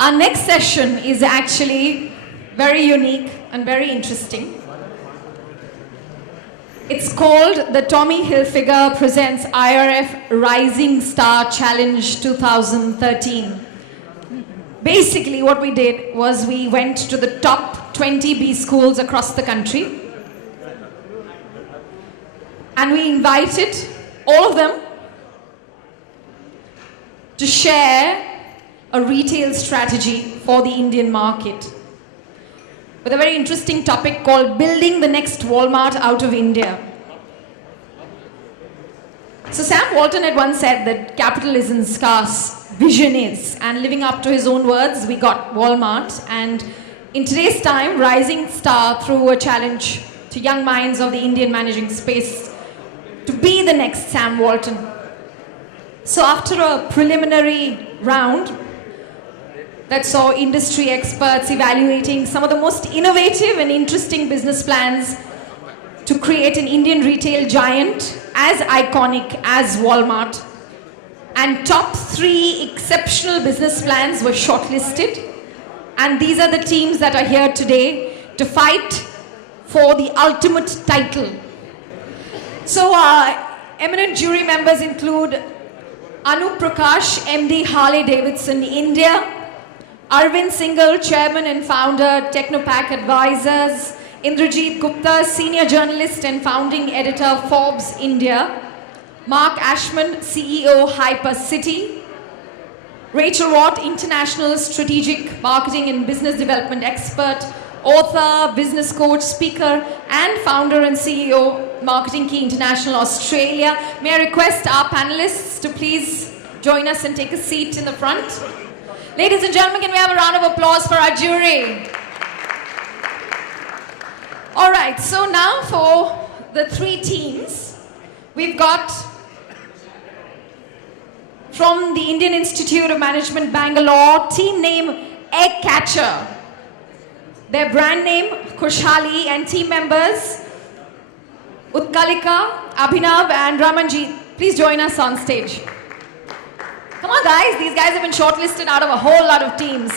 Our next session is actually very unique and very interesting. It's called the Tommy Hilfiger presents IRF Rising Star Challenge 2013. Basically, what we did was we went to the top 20 B schools across the country and we invited all of them to share a retail strategy for the Indian market with a very interesting topic called Building the Next Walmart Out of India. So Sam Walton had once said that capital isn't scarce, vision is. And living up to his own words, we got Walmart. And in today's time, Rising Star threw a challenge to young minds of the Indian managing space to be the next Sam Walton. So after a preliminary round that saw industry experts evaluating some of the most innovative and interesting business plans to create an Indian retail giant as iconic as Walmart, and top 3 exceptional business plans were shortlisted, and these are the teams that are here today to fight for the ultimate title. So eminent jury members include Anup Prakash, MD Harley Davidson India, Arvind Singhal, Chairman and Founder, Technopack Advisors, Indrajit Gupta, Senior Journalist and Founding Editor, Forbes India, Mark Ashman, CEO, Hypercity, Rachel Watt, International Strategic Marketing and Business Development Expert, author, business coach, speaker, and founder and CEO, Marketing Key International Australia. May I request our panelists to please join us and take a seat in the front. Ladies and gentlemen, can we have a round of applause for our jury? All right, so now for the 3 teams, we've got from the Indian Institute of Management, Bangalore, team name Egg Catcher. Their brand name, Khushhali, and team members, Utkalika, Abhinav, and Ramanjit. Please join us on stage. Come on, guys. These guys have been shortlisted out of a whole lot of teams.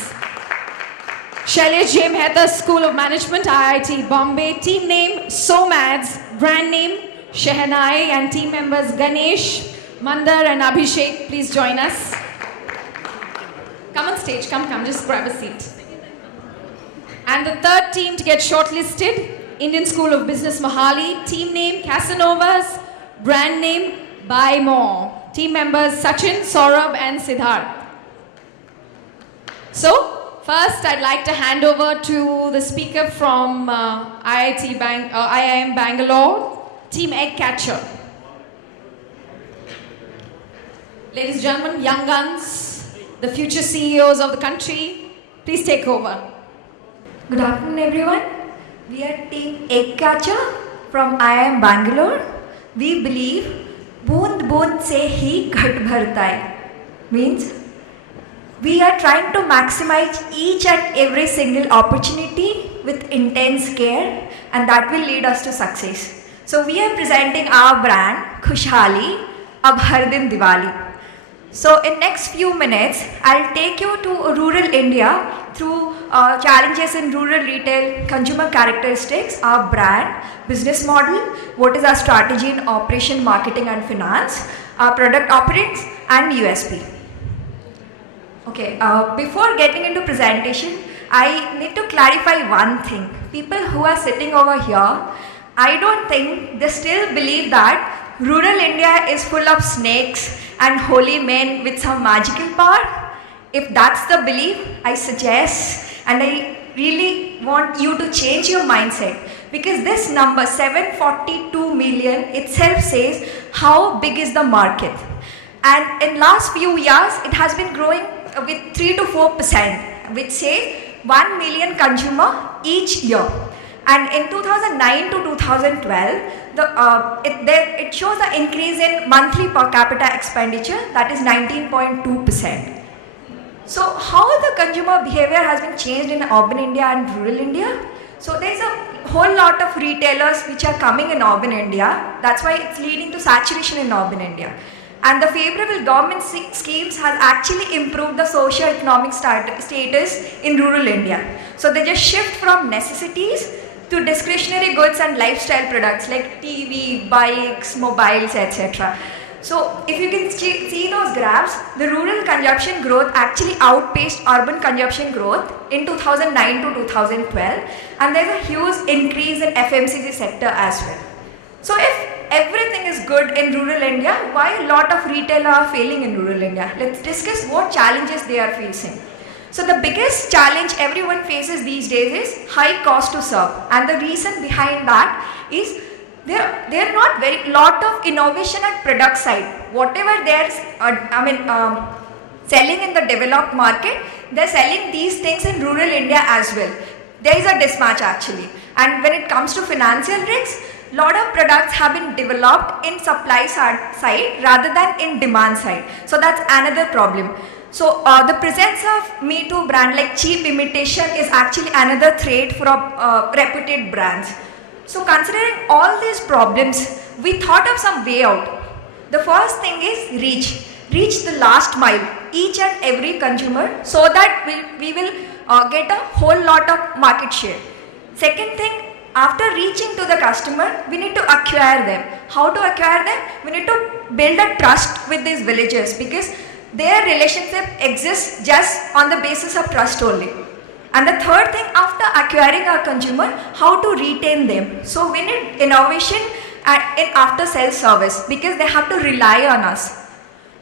Shailesh J. Mehta, School of Management, IIT Bombay. Team name, Somads. Brand name, Shehnai. And team members, Ganesh, Mandar, and Abhishek. Please join us. Come on stage. Come. Just grab a seat. And the 3rd team to get shortlisted, Indian School of Business, Mohali. Team name, Casanovas. Brand name, Buy More. Team members, Sachin, Saurabh, and Siddharth. So, first I'd like to hand over to the speaker from IIM Bangalore, Team Egg Catcher. Ladies and gentlemen, young guns, the future CEOs of the country, please take over. Good afternoon, everyone. We are Team Egg Catcher from IIM Bangalore. We believe बूंद बूंद से ही घट भरता है means we are trying to maximize each and every single opportunity with intense care, and that will lead us to success. So we are presenting our brand Khushhali Ab Har Din Diwali. So in next few minutes I'll take you to rural India through challenges in rural retail, consumer characteristics, our brand, business model, what is our strategy in operation, marketing and finance, our product offerings and USP. Okay, before getting into presentation, I need to clarify one thing. People who are sitting over here, I don't think they still believe that rural India is full of snakes and holy men with some magical power. If that's the belief, I suggest and I really want you to change your mindset, because this number 742 million itself says how big is the market, and in last few years it has been growing with 3 to 4%, which says 1 million consumer each year. And in 2009 to 2012, it shows an increase in monthly per capita expenditure, that is 19.2%. So how the consumer behavior has been changed in urban India and rural India? So there's a whole lot of retailers which are coming in urban India. That's why it's leading to saturation in urban India. And the favorable government schemes has actually improved the socio-economic status in rural India. So they just shift from necessities to discretionary goods and lifestyle products like TV, bikes, mobiles, etc. So if you can see those graphs, the rural consumption growth actually outpaced urban consumption growth in 2009 to 2012, and there's a huge increase in FMCG sector as well. So if everything is good in rural India, why a lot of retailers are failing in rural India? Let's discuss what challenges they are facing. So the biggest challenge everyone faces these days is high cost to serve, and the reason behind that is there are not very lot of innovation at product side. Whatever they're selling in the developed market, they're selling these things in rural India as well. There is a mismatch actually. And when it comes to financial risks, lot of products have been developed in supply side rather than in demand side. So that's another problem. So the presence of Me Too brand like cheap imitation is actually another threat for reputed brands. So considering all these problems, we thought of some way out. The first thing is reach the last mile, each and every consumer, so that we will get a whole lot of market share. Second thing, after reaching to the customer, we need to acquire them. How to acquire them? We need to build a trust with these villagers, because their relationship exists just on the basis of trust only. And the third thing, after acquiring our consumer, how to retain them. So we need innovation in after sales service, because they have to rely on us.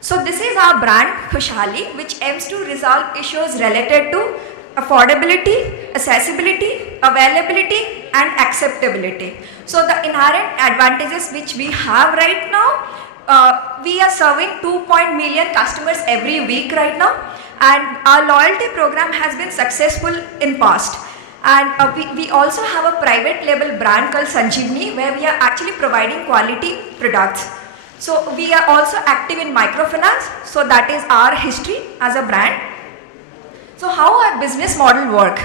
So this is our brand Khushhali, which aims to resolve issues related to affordability, accessibility, availability and acceptability. So the inherent advantages which we have right now, we are serving 2 million customers every week right now, and our loyalty program has been successful in past. And we also have a private label brand called Sanjeevani, where we are actually providing quality products. So we are also active in microfinance, so that is our history as a brand. So how our business model work?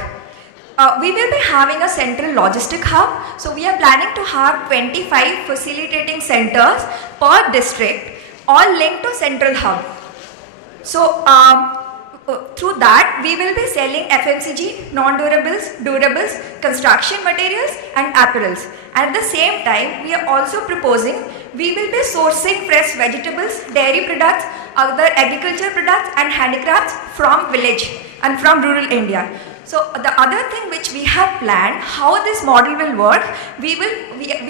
We will be having a central logistic hub. So we are planning to have 25 facilitating centers per district, all linked to central hub. So through that, we will be selling FMCG, non-durables, durables, construction materials and apparels. At the same time, we are also proposing we will be sourcing fresh vegetables, dairy products, other agriculture products and handicrafts from village and from rural India. So the other thing which we have planned, how this model will work, we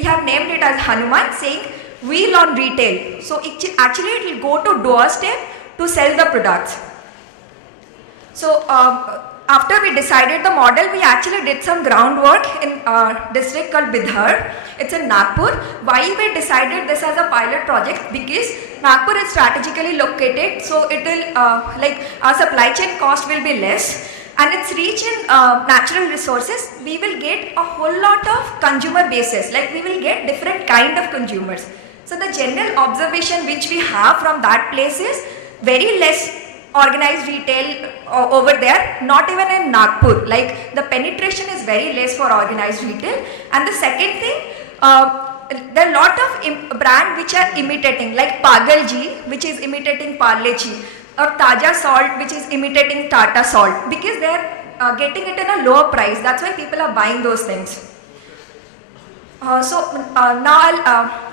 have named it as Hanuman, saying wheel on retail. So actually it will go to doorstep to sell the products. So after we decided the model, we actually did some groundwork in a district called Bidhar. It's in Nagpur. Why we decided this as a pilot project? Because Nagpur is strategically located, so it will like our supply chain cost will be less, and it's rich in natural resources. We will get a whole lot of consumer bases, like we will get different kind of consumers. So the general observation which we have from that place is very less organized retail over there, not even in Nagpur. Like the penetration is very less for organized retail. And the second thing, there are a lot of brands which are imitating, like Pagalji, which is imitating Parle-Ji, or Taja Salt, which is imitating Tata Salt, because they are getting it in a lower price. That's why people are buying those things. So now I'll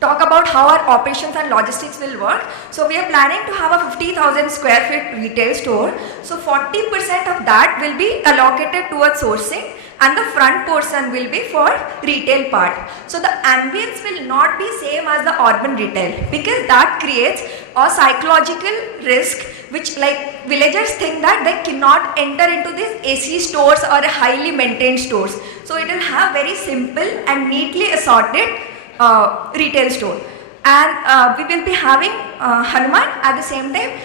talk about how our operations and logistics will work. So we are planning to have a 50,000 square feet retail store. So 40% of that will be allocated towards sourcing, and the front portion will be for retail part. So the ambience will not be same as the urban retail, because that creates a psychological risk, which like villagers think that they cannot enter into these AC stores or highly maintained stores. So it will have very simple and neatly assorted retail store, and we will be having Hanuman at the same time.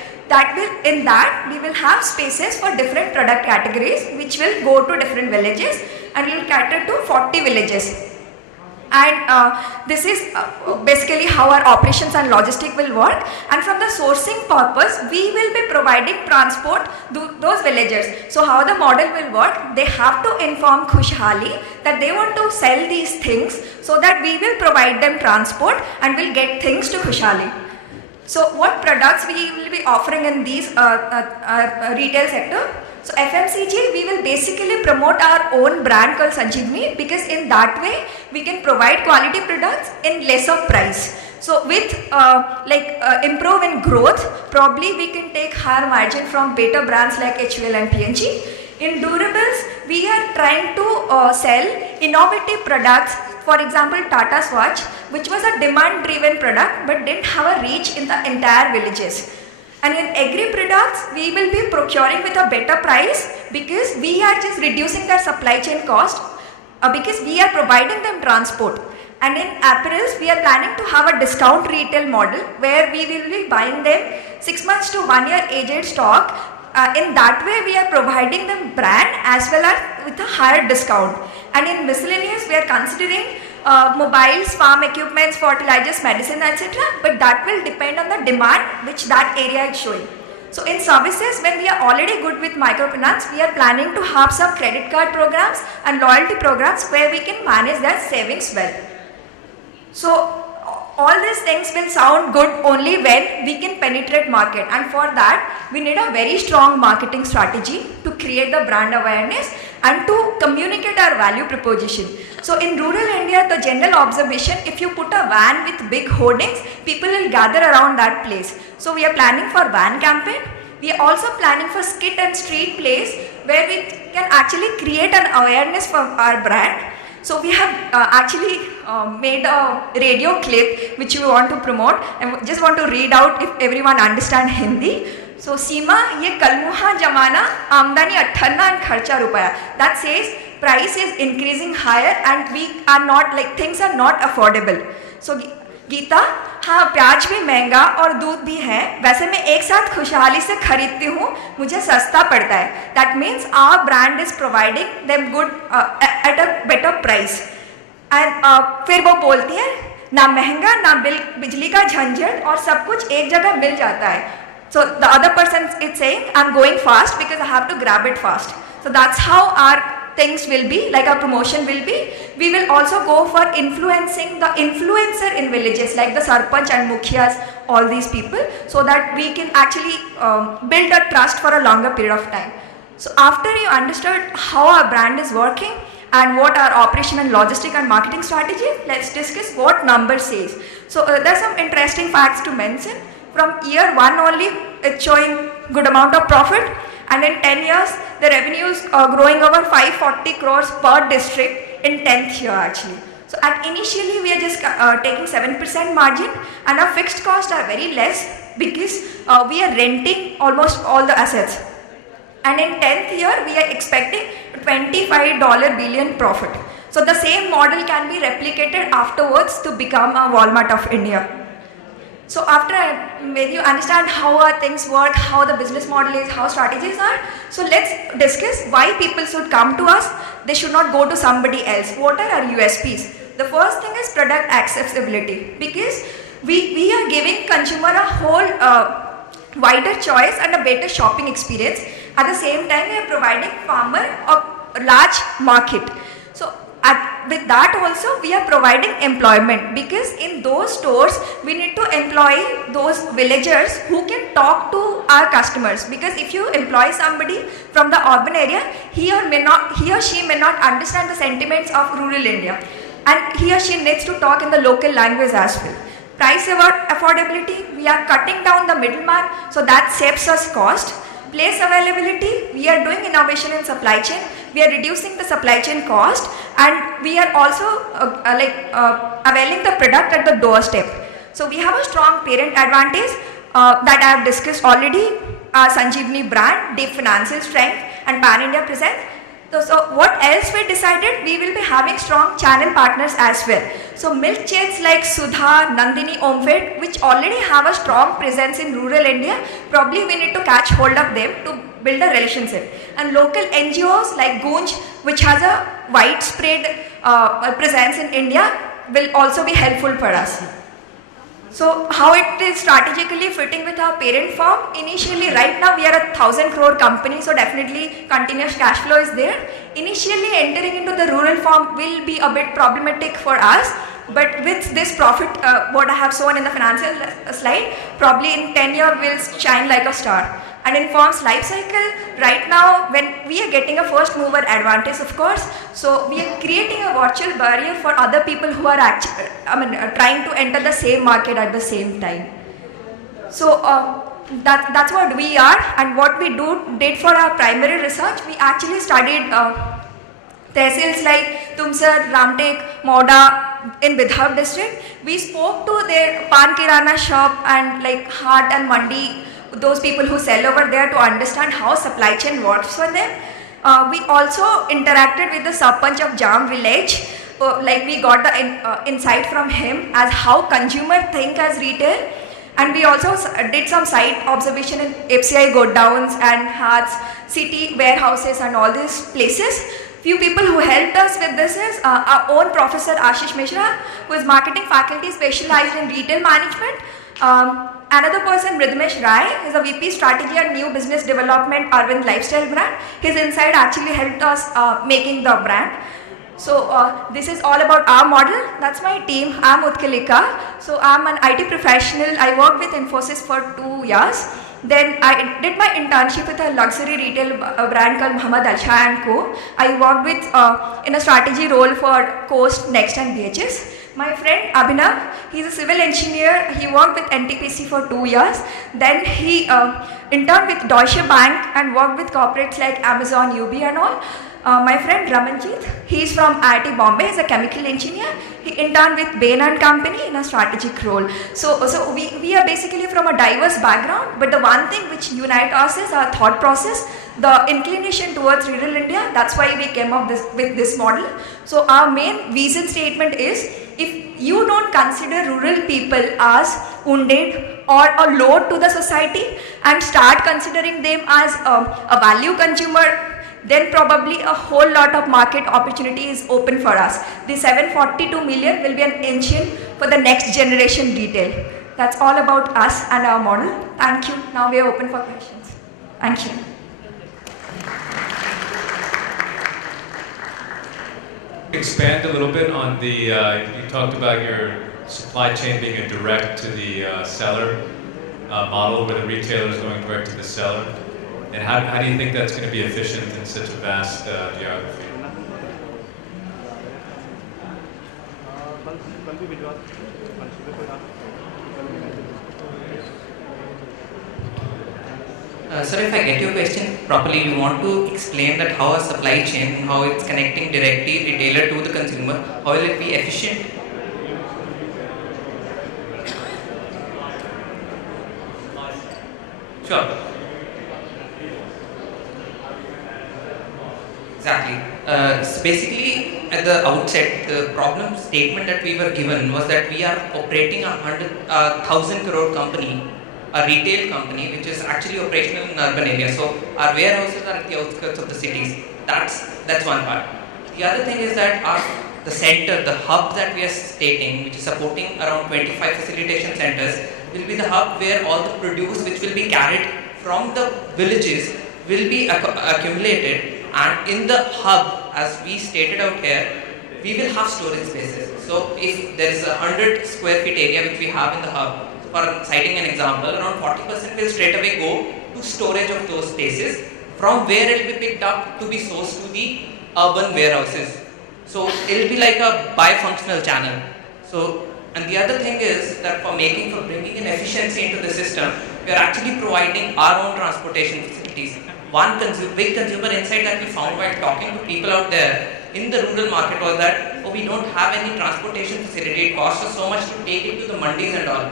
In that we will have spaces for different product categories, which will go to different villages, and will cater to 40 villages. And this is basically how our operations and logistics will work. And from the sourcing purpose, we will be providing transport to those villagers. So how the model will work, they have to inform Khushhali that they want to sell these things, so that we will provide them transport and will get things to Khushhali. So what products we will be offering in these retail sector? So FMCG, we will basically promote our own brand called Sanjeevani, because in that way we can provide quality products in lesser price. So with improve in growth, probably we can take higher margin from better brands like HUL and P&G. In durables, we are trying to sell innovative products. For example, Tata Swatch, which was a demand-driven product but didn't have a reach in the entire villages. And in agri products, we will be procuring with a better price, because we are just reducing their supply chain cost, because we are providing them transport. And in apparels, we are planning to have a discount retail model where we will be buying them 6 months to 1 year aged stock. In that way, we are providing them brand as well as with a higher discount. And in miscellaneous, we are considering mobiles, farm equipments, fertilizers, medicine, etc. But that will depend on the demand which that area is showing. So in services, when we are already good with microfinance, we are planning to have some credit card programs and loyalty programs where we can manage their savings well. So all these things will sound good only when we can penetrate market, and for that we need a very strong marketing strategy to create the brand awareness and to communicate our value proposition. So in rural India, the general observation, if you put a van with big hoardings, people will gather around that place. So we are planning for van campaign. We are also planning for skit and street plays where we can actually create an awareness for our brand. So we have actually made a radio clip which we want to promote, and just want to read out if everyone understand Hindi. So सीमा ये कलमुहा जमाना आमदनी 58 and खर्चा रुपया. That says price is increasing higher and we are not, like, things are not affordable. So Gita, हाँ प्याज भी महंगा और दूध भी है, वैसे मैं एक साथ खुशहाली से खरीदती हूँ, मुझे सस्ता पड़ता है. That means our brand is providing them good at a better price. And फिर वो बोलती है ना महंगा ना बिजली का झंझट और सब कुछ एक जगह मिल जाता है. So the other person is saying, I'm going fast because I have to grab it fast. So that's how our things will be, like our promotion will be. We will also go for influencing the influencer in villages like the Sarpanch and Mukhias, all these people, so that we can actually build a trust for a longer period of time. So after you understood how our brand is working and what our operation and logistic and marketing strategy, let's discuss what number says. So there's some interesting facts to mention. From year 1 only, it's showing good amount of profit, and in 10 years, the revenues are growing over 540 crores per district in 10th year actually. So at initially, we are just taking 7% margin, and our fixed costs are very less because we are renting almost all the assets. And in 10th year, we are expecting $25 billion profit. So the same model can be replicated afterwards to become a Walmart of India. So after I made you understand how our things work, how the business model is, how strategies are, so let's discuss why people should come to us. They should not go to somebody else. What are our USPs? The first thing is product accessibility, because we are giving consumer a whole wider choice and a better shopping experience. At the same time, we are providing farmer a large market. So with that also, we are providing employment, because in those stores we need to employ those villagers who can talk to our customers. Because if you employ somebody from the urban area, he or she may not understand the sentiments of rural India, and he or she needs to talk in the local language as well. Price affordability, we are cutting down the middleman, so that saves us cost. Place availability, we are doing innovation in supply chain. We are reducing the supply chain cost, and we are also availing the product at the doorstep. So we have a strong parent advantage that I have discussed already. Sanjeevani brand, deep financial strength, and pan-India presence. So what else we decided? We will be having strong channel partners as well. So milk chains like Sudha, Nandini, Omfed, which already have a strong presence in rural India, probably we need to catch hold of them to build a relationship. And local NGOs like Gunj, which has a widespread presence in India, will also be helpful for us. So how it is strategically fitting with our parent firm? Initially, right now we are a 1,000 crore company, so definitely continuous cash flow is there. Initially entering into the rural farm will be a bit problematic for us, but with this profit, what I have shown in the financial slide, probably in 10 years will shine like a star. And in firm's life cycle, right now, when we are getting a first mover advantage, of course, so we are creating a virtual barrier for other people who are actually, trying to enter the same market at the same time. So that's what we are, and what we did for our primary research. We actually studied tehsils like Tumsar, Ramtek, Moda in Bidhar district. We spoke to their pan kirana shop and like Hart and Mandi, those people who sell over there, to understand how supply chain works for them. We also interacted with the Sarpanch of Jam village. Like we got the insight from him as how consumer think as retail. And we also did some site observation in FCI godowns and Hats, city warehouses and all these places. Few people who helped us with this is our own Professor Ashish Mishra, who is marketing faculty specialized in retail management. Another person, Ridhmesh Rai, is a VP strategy and new business development Arvind lifestyle brand. His insight actually helped us making the brand. So this is all about our model. That's my team. I'm Utkalika. So I'm an IT professional. I worked with Infosys for 2 years. Then I did my internship with a luxury retail brand called Muhammad Alsha & Co. I worked with in a strategy role for Coast, Next and BHS. My friend Abhinav, he's a civil engineer. He worked with NTPC for 2 years. Then he interned with Deutsche Bank and worked with corporates like Amazon, UB and all. My friend Ramanjit, he's from IIT Bombay, he's a chemical engineer. He interned with Bain and Company in a strategic role. So we are basically from a diverse background, but the one thing which unites us is our thought process, the inclination towards rural India. That's why we came up with this model. So our main vision statement is, if you don't consider rural people as wounded or a load to the society and start considering them as a value consumer, then probably a whole lot of market opportunity is open for us. The 742 million will be an engine for the next generation retail. That's all about us and our model. Thank you. Now we are open for questions. Thank you. Expand a little bit on the, you talked about your supply chain being a direct to the seller model, where the retailer is going direct to the seller. And how do you think that's going to be efficient in such a vast geography? Sir, if I get your question properly, you want to explain that how a supply chain, how it's connecting directly retailer to the consumer, how will it be efficient? Sure. Exactly. So basically, at the outset, the problem statement that we were given was that we are operating a 1,000 crore company, a retail company, which is actually operational in urban areas. So our warehouses are at the outskirts of the cities. That's one part. The other thing is that the center, the hub that we are stating, which is supporting around 25 facilitation centers, will be the hub where all the produce which will be carried from the villages will be accumulated. And in the hub, as we stated out here, we will have storage spaces. So if there is a 100 square feet area which we have in the hub, for citing an example, around 40% will straight away go to storage of those spaces, from where it will be picked up to be sourced to the urban warehouses. So it will be like a bifunctional channel. So, and the other thing is that for bringing in efficiency into the system, we are actually providing our own transportation facilities. One big consumer insight that we found while talking to people out there in the rural market was that, we don't have any transportation facility. It costs us so much to take it to the mandis and all.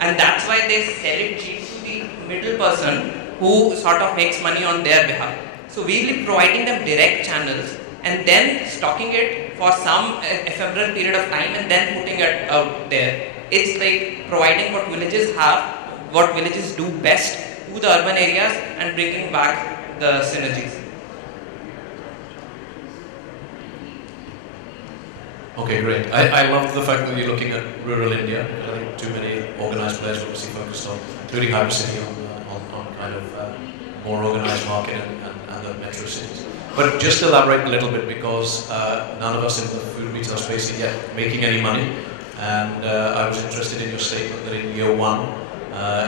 And that's why they sell it cheap to the middle person who sort of makes money on their behalf. So we will be providing them direct channels and then stocking it for some ephemeral period of time and then putting it out there. It's like providing what villages have, what villages do best to the urban areas and bringing back the synergies. Okay, great. I love the fact that you're looking at rural India. I think too many organised players are obviously focused on, including Hypercity, on kind of more organised market and the metro cities. But just elaborate a little bit, because none of us in the food retail space are yet making any money. And I was interested in your statement that in year one,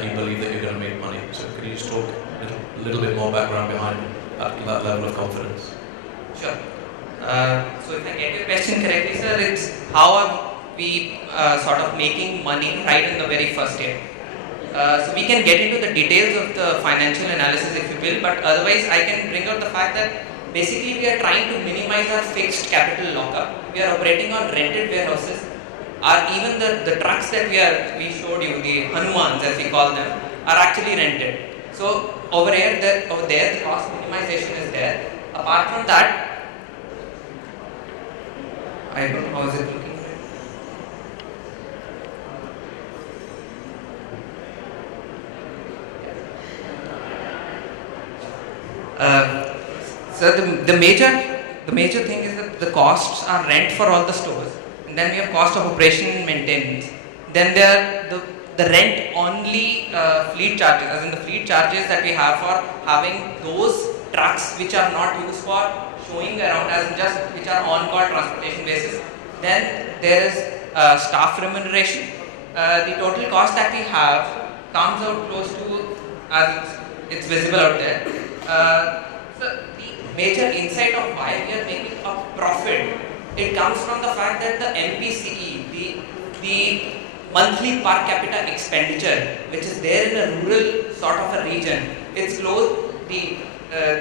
you believe that you're going to make money. So could you just talk a little bit more background behind that level of confidence? Sure. So if I get your question correctly, sir, it's how are we sort of making money right in the very first year. So we can get into the details of the financial analysis if you will, but otherwise I can bring out the fact that basically we are trying to minimize our fixed capital lockup. We are operating on rented warehouses. Even the trucks that we showed you, the Hanumans as we call them, are actually rented. So over there the cost minimization is there. Apart from that, I don't know how is it looking. So the major thing is that the costs are rent for all the stores, and then we have cost of operation and maintenance. Then there are the rent only fleet charges, as in the fleet charges that we have for having those trucks which are not used for showing around, as in just which are on-call transportation basis. Then there is staff remuneration. The total cost that we have comes out close to, as it's visible out there. So the major insight of why we are making a profit, it comes from the fact that the MPCE, the monthly per capita expenditure, which is there in a rural sort of a region, it's close. The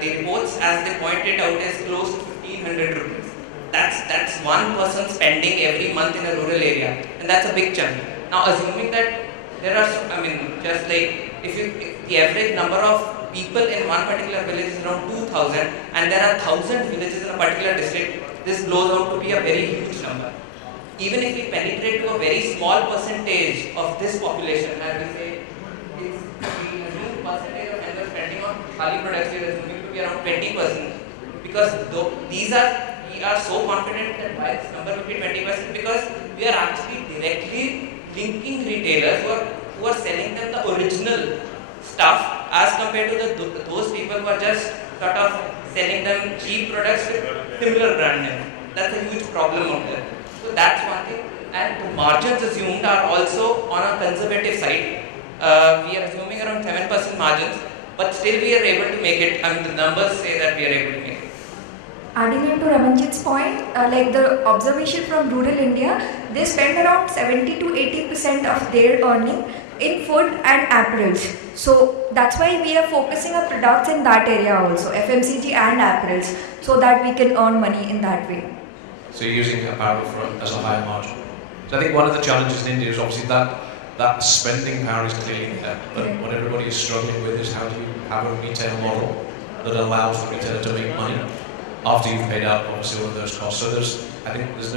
reports, as they pointed out, is close to 1,500 rupees. That's one person spending every month in a rural area, and that's a big chunk. Now, assuming that there are, just like if the average number of people in one particular village is around 2,000, and there are 1,000 villages in a particular district, this blows out to be a very huge number. Even if we penetrate to a very small percentage of this population, as we say, it's the percentage of vendors spending on Khali products we are assuming to be around 20%, because we are so confident that why this number will be 20%, because we are actually directly linking retailers who are selling them the original stuff as compared to those people who are just sort of selling them cheap products with similar brand name. That's a huge problem out there. So that's one thing. And the margins assumed are also on a conservative side. We are assuming around 7% margins, but still we are able to make it. The numbers say that we are able to make it. Adding on to Ramanjit's point, like the observation from rural India, they spend around 70 to 80% of their earning in food and apparels. So that's why we are focusing our products in that area also, FMCG and apparels, so that we can earn money in that way. So you're using apparel as a higher margin. So I think one of the challenges in India is obviously that spending power is clearly there, but what everybody is struggling with is how do you have a retail model that allows the retailer to make money after you've paid out obviously all of those costs. So I think there's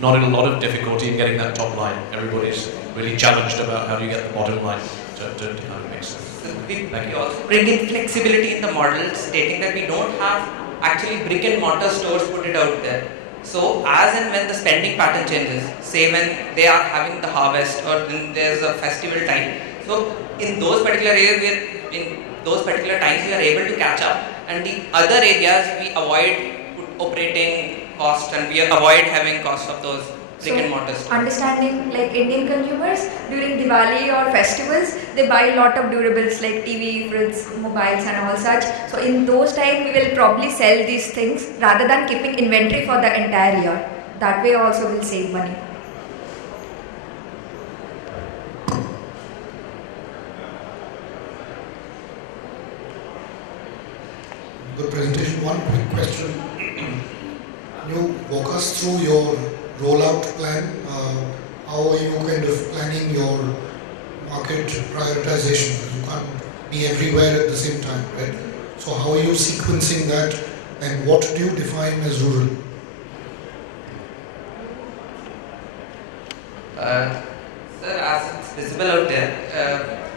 not a lot of difficulty in getting that top line. Everybody's really challenged about how do you get the bottom line to kind of make sense. We also bring in flexibility in the model, stating that we don't have actually brick and mortar stores put it out there. So as and when the spending pattern changes, say when they are having the harvest or when there's a festival time, so in those particular areas, in those particular times we are able to catch up, and the other areas we avoid operating costs and we avoid having costs of those brick and mortar stores. Understanding like Indian consumers during Diwali or festivals, they buy a lot of durables like TV, fridges, mobiles and all such. So in those times we will probably sell these things rather than keeping inventory for the entire year. That way also will save money. Good presentation. One quick question. Can you walk us through your rollout plan? How are you kind of planning your market prioritization? Because you can't be everywhere at the same time, right? So how are you sequencing that, and what do you define as rural? Sir, as it's visible out there,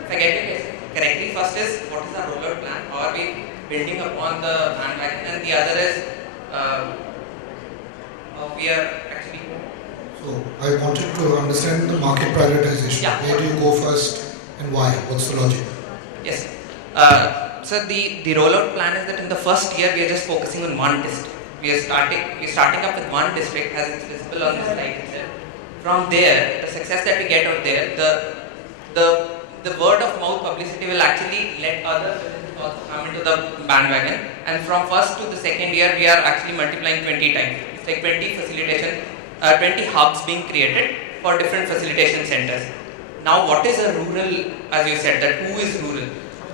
if I get it correctly, first is what is our rollout plan? How are we building upon the manufacturing? And the other is we are actually. So I wanted to understand the market prioritization. Yeah. Where do you go first and why? What's the logic? Yes. So the rollout plan is that in the first year we are just focusing on one district. We're starting up with one district as it's visible on the slide itself. From there, the success that we get out there, the word of mouth publicity will actually let other businesses also come into the bandwagon. And from first to the second year, we are actually multiplying 20 times. It's like 20 hubs being created for different facilitation centers. Now, what is a rural, as you said, that who is rural?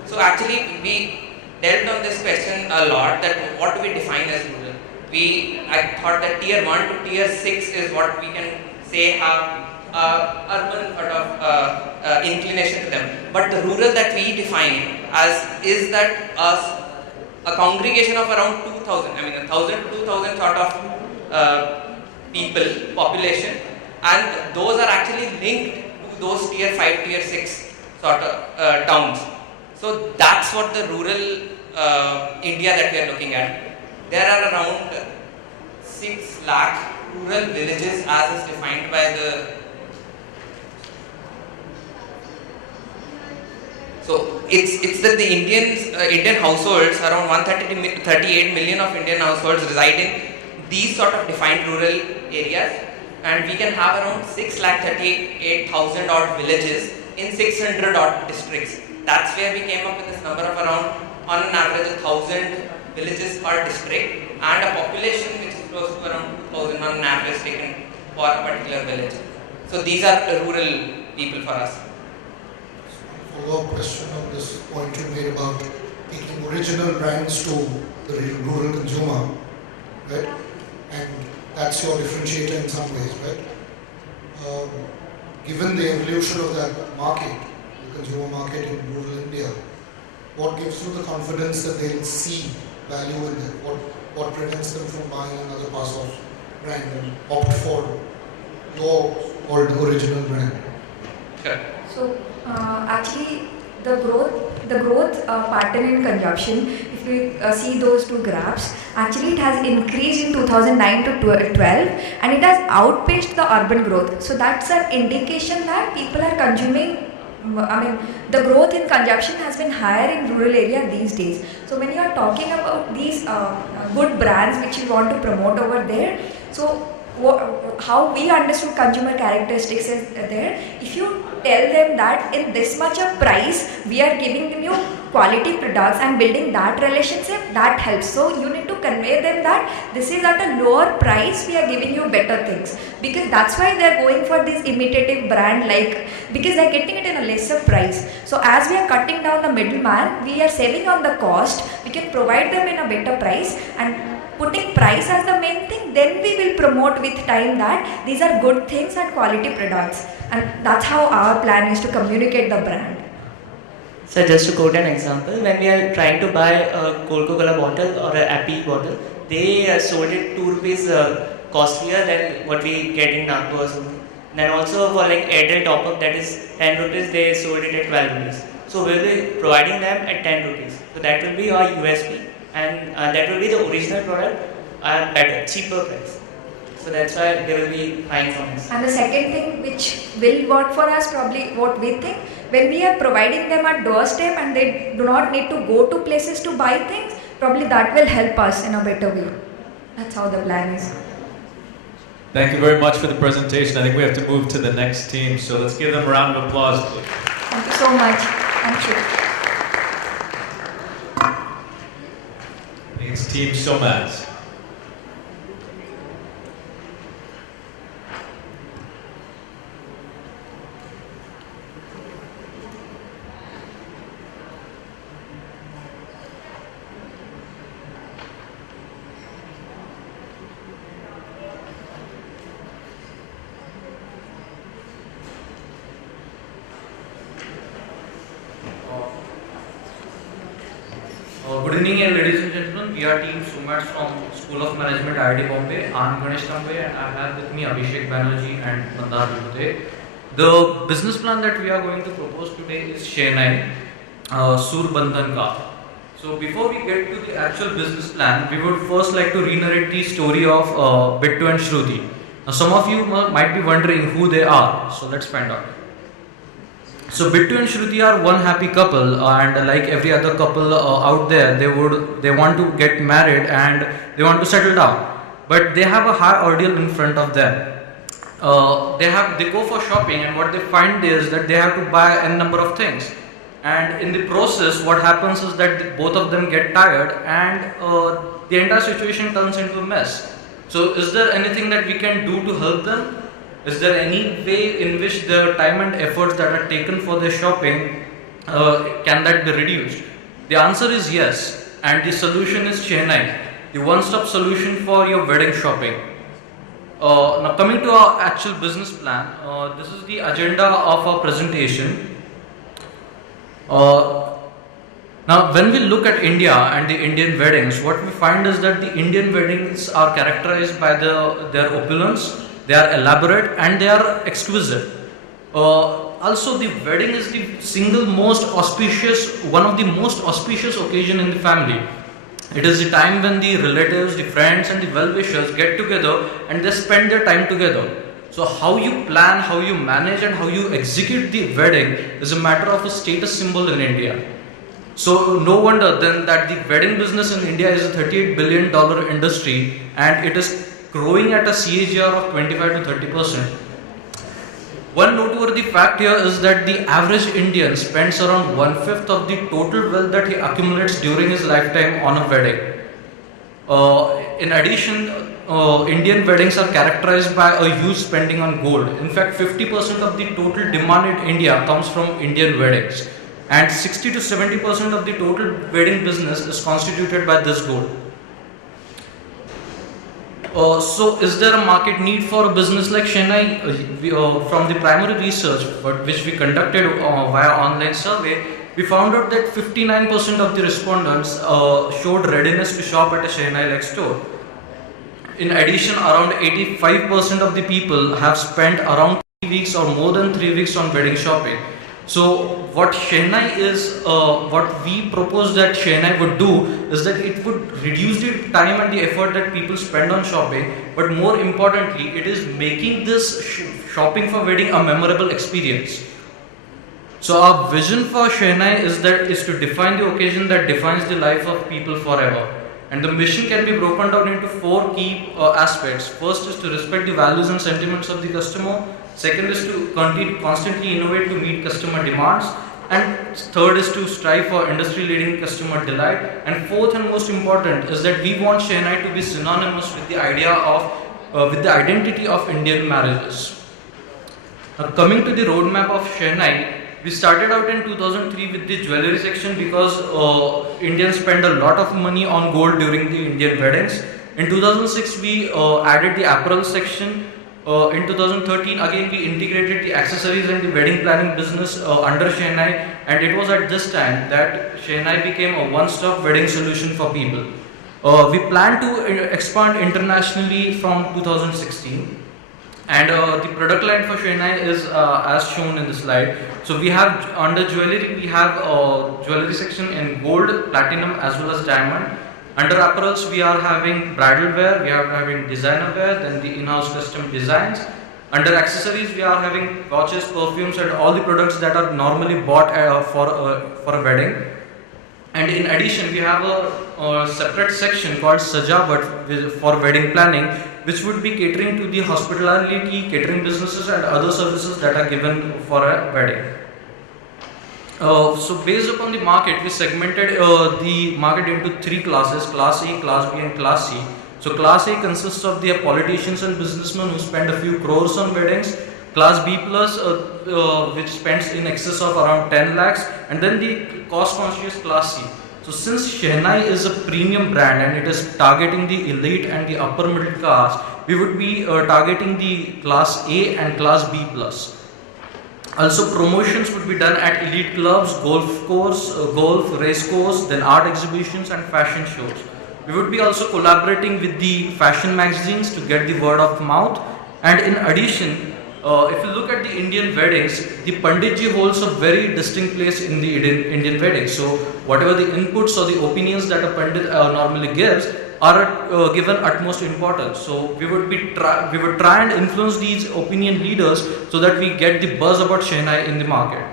So actually, we dealt on this question a lot, that what do we define as rural? I thought that tier 1 to tier 6 is what we can say have urban sort of inclination to them. But the rural that we define as is that a congregation of around 2,000, 1,000 to 2,000 sort of people, population, and those are actually linked to those tier 5, tier 6 sort of towns. So that's what the rural India that we are looking at. There are around 6 lakh rural villages as is defined by the. So it's that the Indian households, around 138 million of Indian households reside in these sort of defined rural areas, and we can have around 6,38,000 odd villages in 600 odd districts. That's where we came up with this number of around, on an average, 1,000 villages per district, and a population which is close to around 2,000 on an average taken for a particular village. So these are the rural people for us. Follow-up question on this point you made about taking original brands to the rural consumer, right? And that's your differentiator in some ways, right? Given the evolution of that market, the consumer market in rural India, what gives you the confidence that they'll see value in it? What prevents them from buying another Passoff brand and opt for your called original brand? Sure. So actually, the growth pattern in consumption, if we see those two graphs, actually it has increased in 2009 to 12, and it has outpaced the urban growth. So that's an indication that people are consuming. The growth in consumption has been higher in rural area these days. So when you are talking about these good brands which you want to promote over there, so how we understood consumer characteristics is there. If you tell them that in this much of price we are giving you quality products and building that relationship, that helps. So you need to convey them that this is at a lower price, we are giving you better things, because that's why they are going for this imitative brand, like because they are getting it in a lesser price. So as we are cutting down the middleman, we are saving on the cost, we can provide them in a better price, and putting price as the main thing, then we will promote with time that these are good things and quality products, and that's how our plan is to communicate the brand. So just to quote an example, when we are trying to buy a Coca-Cola bottle or an Appy bottle, they sold it 2 rupees costlier than what we get in Nagpur or something. Then also for like Airtel top-up, that is 10 rupees, they sold it at 12 rupees. So we will be providing them at 10 rupees. So that will be our USP, and that will be the original product at better, cheaper price. So that's why they will be buying from us. And the second thing which will work for us, probably what we think, when we are providing them at doorstep and they do not need to go to places to buy things, probably that will help us in a better way. That's how the plan is. Thank you very much for the presentation. I think we have to move to the next team, so let's give them a round of applause, please. Thank you so much. Thank you. I think it's Team Somaz. Good evening, ladies and gentlemen. We are Team Somaz from School of Management, IIT Bombay. I am Ganesh Tambe, and I have with me Abhishek Banerjee and Mandar Vibhude. The business plan that we are going to propose today is Shehnai Sur Bandhan Ka. So before we get to the actual business plan, we would first like to re-narrate the story of Bittu and Shruti. Now some of you might be wondering who they are, so let's find out. So Bittu and Shruti are one happy couple, and like every other couple out there, they want to get married and they want to settle down, but they have a high ordeal in front of them. They go for shopping, and what they find is that they have to buy a number of things, and in the process, what happens is that both of them get tired, and the entire situation turns into a mess. So, is there anything that we can do to help them? Is there any way in which the time and efforts that are taken for their shopping can that be reduced? The answer is yes, and the solution is Chennai, the one-stop solution for your wedding shopping. Now coming to our actual business plan, this is the agenda of our presentation. Now when we look at India and the Indian weddings, what we find is that the Indian weddings are characterized by their opulence, they are elaborate and they are exquisite. Also the wedding is the one of the most auspicious occasion in the family. It is the time when the relatives, the friends and the well-wishers get together and they spend their time together. So how you plan, how you manage and how you execute the wedding is a matter of a status symbol in India. So no wonder then that the wedding business in India is a $38 billion industry and it is growing at a CAGR of 25 to 30%. One noteworthy fact here is that the average Indian spends around 1/5 of the total wealth that he accumulates during his lifetime on a wedding. In addition, Indian weddings are characterized by a huge spending on gold. In fact, 50% of the total demand in India comes from Indian weddings, and 60 to 70% of the total wedding business is constituted by this gold. So is there a market need for a business like Chennai? From the primary research which we conducted via online survey, we found out that 59% of the respondents showed readiness to shop at a Chennai-like store. In addition, around 85% of the people have spent around 3 weeks or more than 3 weeks on wedding shopping. So what Chennai is, what we propose that Chennai would do is that it would reduce the time and the effort that people spend on shopping, but more importantly, it is making this shopping for wedding a memorable experience. So our vision for Chennai is to define the occasion that defines the life of people forever. And the mission can be broken down into 4 key aspects. First is to respect the values and sentiments of the customer. Second is to constantly innovate to meet customer demands. And third is to strive for industry-leading customer delight. And fourth and most important is that we want Chennai to be synonymous with the with the identity of Indian marriages. Now, coming to the roadmap of Chennai, we started out in 2003 with the jewelry section because Indians spend a lot of money on gold during the Indian weddings. In 2006, we added the apparel section. In 2013, again we integrated the accessories and the wedding planning business under Chennai, and it was at this time that Chennai became a one-stop wedding solution for people. We plan to expand internationally from 2016. And the product line for Chennai is as shown in the slide. So we have under jewelry, we have jewelry section in gold, platinum as well as diamond. Under apparels, we are having bridal wear, we are having designer wear, then the in-house custom designs. Under accessories, we are having watches, perfumes and all the products that are normally bought for a wedding. And in addition, we have a separate section called Sajavat for wedding planning, which would be catering to the hospitality, catering businesses and other services that are given for a wedding. So based upon the market, we segmented the market into 3 classes, Class A, Class B and Class C. So Class A consists of the politicians and businessmen who spend a few crores on weddings. Class B plus, which spends in excess of around 10 lakhs, and then the cost conscious Class C. So since Chennai is a premium brand and it is targeting the elite and the upper middle class, we would be targeting the Class A and Class B plus. Also promotions would be done at elite clubs, golf course, golf race course, then art exhibitions and fashion shows. We would be also collaborating with the fashion magazines to get the word of mouth. And in addition, if you look at the Indian weddings, the Panditji holds a very distinct place in the Indian weddings. So whatever the inputs or the opinions that a Pandit normally gives are given utmost importance. So we would try and influence these opinion leaders so that we get the buzz about Chennai in the market.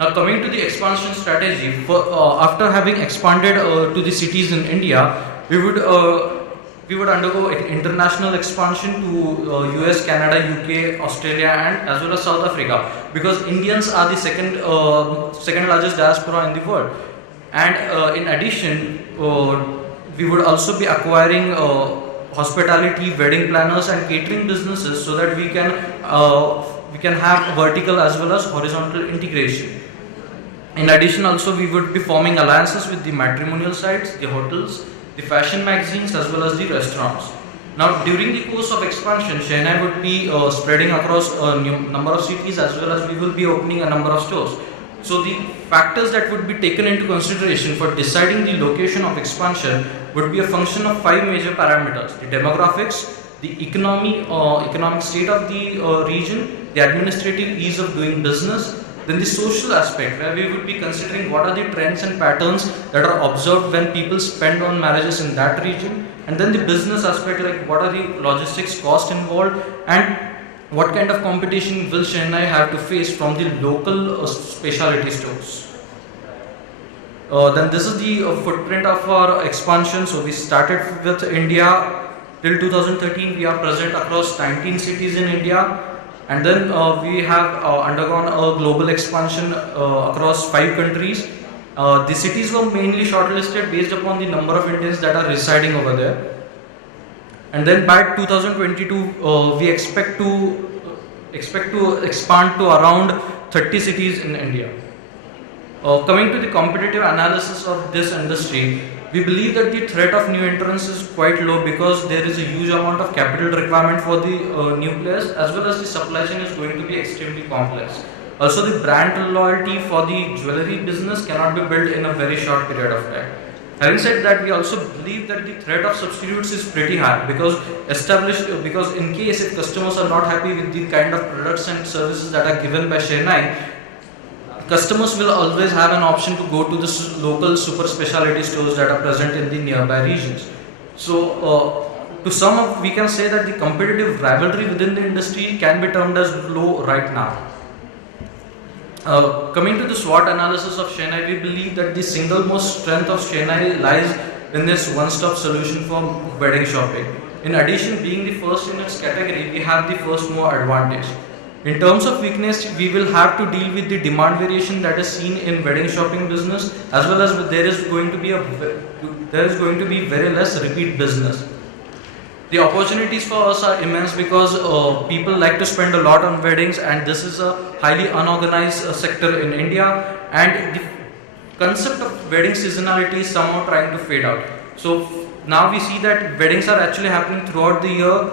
Now coming to the expansion strategy, after having expanded to the cities in India, we would undergo international expansion to US, Canada, UK, Australia, and as well as South Africa, because Indians are the second largest diaspora in the world. And in addition, we would also be acquiring hospitality, wedding planners, and catering businesses, so that we can have vertical as well as horizontal integration. In addition, also we would be forming alliances with the matrimonial sites, the hotels, the fashion magazines, as well as the restaurants. Now, during the course of expansion, Shehnai would be spreading across a number of cities, as well as we will be opening a number of stores. So the factors that would be taken into consideration for deciding the location of expansion would be a function of 5 major parameters: the demographics, the economic state of the region, the administrative ease of doing business, then the social aspect, where we would be considering what are the trends and patterns that are observed when people spend on marriages in that region, and then the business aspect, like what are the logistics cost involved, and what kind of competition will Shehnai have to face from the local specialty stores. Then this is the footprint of our expansion. So we started with India. Till 2013, we are present across 19 cities in India. And then we have undergone a global expansion across 5 countries. The cities were mainly shortlisted based upon the number of Indians that are residing over there. And then by 2022, we expect to expand to around 30 cities in India. Coming to the competitive analysis of this industry, we believe that the threat of new entrants is quite low, because there is a huge amount of capital requirement for the new players, as well as the supply chain is going to be extremely complex. Also, the brand loyalty for the jewelry business cannot be built in a very short period of time. Having said that, we also believe that the threat of substitutes is pretty high, because in case if customers are not happy with the kind of products and services that are given by Shehnai, customers will always have an option to go to the local super specialty stores that are present in the nearby regions. So, to sum up, we can say that the competitive rivalry within the industry can be termed as low right now. Coming to the SWOT analysis of Shehnai, we believe that the single most strength of Shehnai lies in this one-stop solution for wedding shopping. In addition, being the first in its category, we have the first mover advantage. In terms of weakness, we will have to deal with the demand variation that is seen in wedding shopping business, as well as there is going to be very less repeat business. The opportunities for us are immense, because people like to spend a lot on weddings, and this is a highly unorganized sector in India, and the concept of wedding seasonality is somehow trying to fade out. So now we see that weddings are actually happening throughout the year,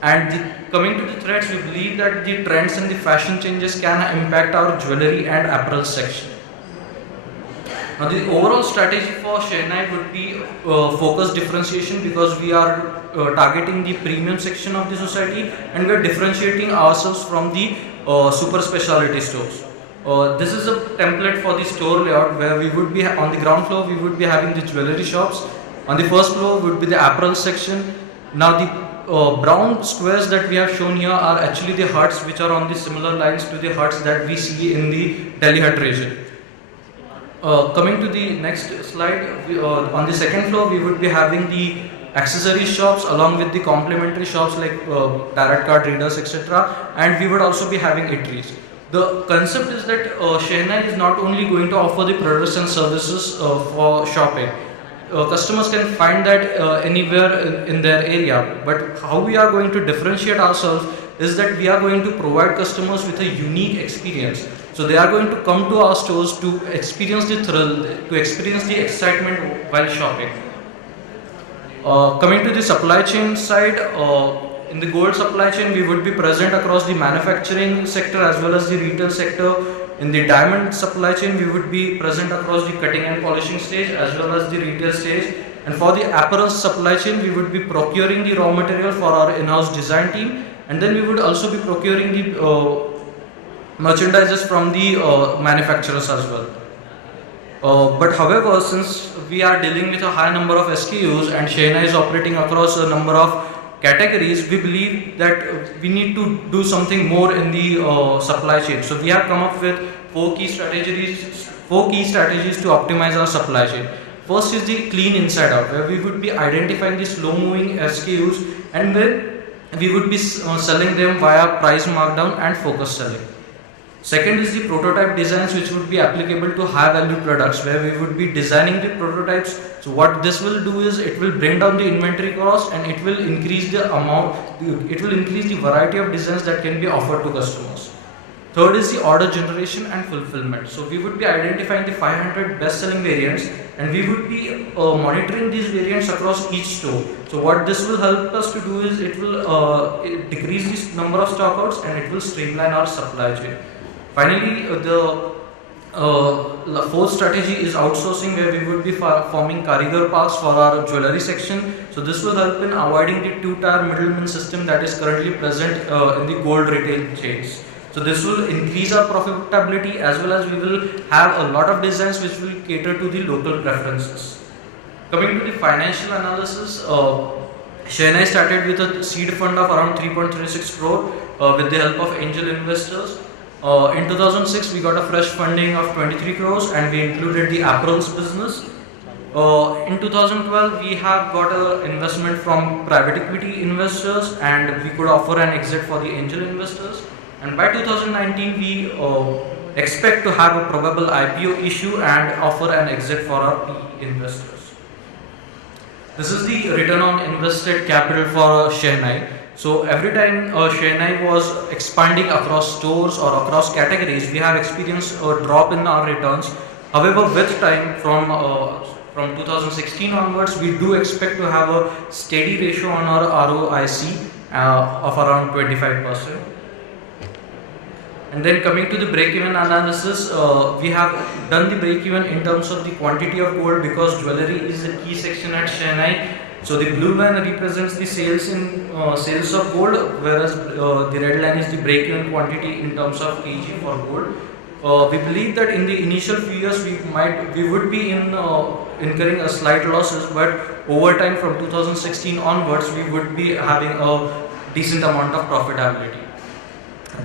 and coming to the threats, we believe that the trends and the fashion changes can impact our jewelry and apparel section. Now, the overall strategy for Shehnai would be focused differentiation, because we are targeting the premium section of the society, and we are differentiating ourselves from the super specialty stores. This is a template for the store layout, where we would be on the ground floor, we would be having the jewelry shops. On the first floor would be the apparel section. Now, the brown squares that we have shown here are actually the huts, which are on the similar lines to the huts that we see in the Delhi Hut region. Coming to the next slide, on the second floor we would be having the accessory shops along with the complementary shops like tarot card readers, etc. And we would also be having eateries. The concept is that Shehnai is not only going to offer the products and services for shopping. Customers can find that anywhere in their area, but how we are going to differentiate ourselves is that we are going to provide customers with a unique experience. So they are going to come to our stores to experience the thrill, to experience the excitement while shopping. Coming to the supply chain side, in the gold supply chain we would be present across the manufacturing sector as well as the retail sector. In the diamond supply chain, we would be present across the cutting and polishing stage as well as the retail stage. And for the apparel supply chain, we would be procuring the raw material for our in-house design team, and then we would also be procuring the merchandises from the manufacturers as well. But however, since we are dealing with a high number of SKUs and Shehnai is operating across a number of categories, we believe that we need to do something more in the supply chain. So we have come up with four key strategies to optimize our supply chain. First is the clean inside out, where we would be identifying the slow moving SKUs and then we would be selling them via price markdown and focus selling. Second is the prototype designs, which would be applicable to high value products, where we would be designing the prototypes. So what this will do is it will bring down the inventory cost and it will increase the variety of designs that can be offered to customers. Third is the order generation and fulfillment. So we would be identifying the 500 best selling variants and we would be monitoring these variants across each store. So what this will help us to do is it will decrease the number of stockouts and it will streamline our supply chain. Finally, the fourth strategy is outsourcing, where we would be forming Karigar parks for our jewelry section. So this will help in avoiding the two-tier middleman system that is currently present in the gold retail chains. So this will increase our profitability, as well as we will have a lot of designs which will cater to the local preferences. Coming to the financial analysis, Shehnai started with a seed fund of around 3.36 crore with the help of angel investors. In 2006, we got a fresh funding of 23 crores and we included the apparels business. In 2012, we have got an investment from private equity investors and we could offer an exit for the angel investors. And by 2019, we expect to have a probable IPO issue and offer an exit for our PE investors. This is the return on invested capital for Shehnai. So every time Shehnai was expanding across stores or across categories, we have experienced a drop in our returns. However, with time, from 2016 onwards, we do expect to have a steady ratio on our ROIC of around 25%. And then coming to the break-even analysis, we have done the break-even in terms of the quantity of gold, because jewelry is a key section at Shehnai. So the blue line represents the sales of gold, whereas the red line is the break-even quantity in terms of kg for gold. We believe that in the initial few years we would be incurring a slight losses, but over time from 2016 onwards we would be having a decent amount of profitability.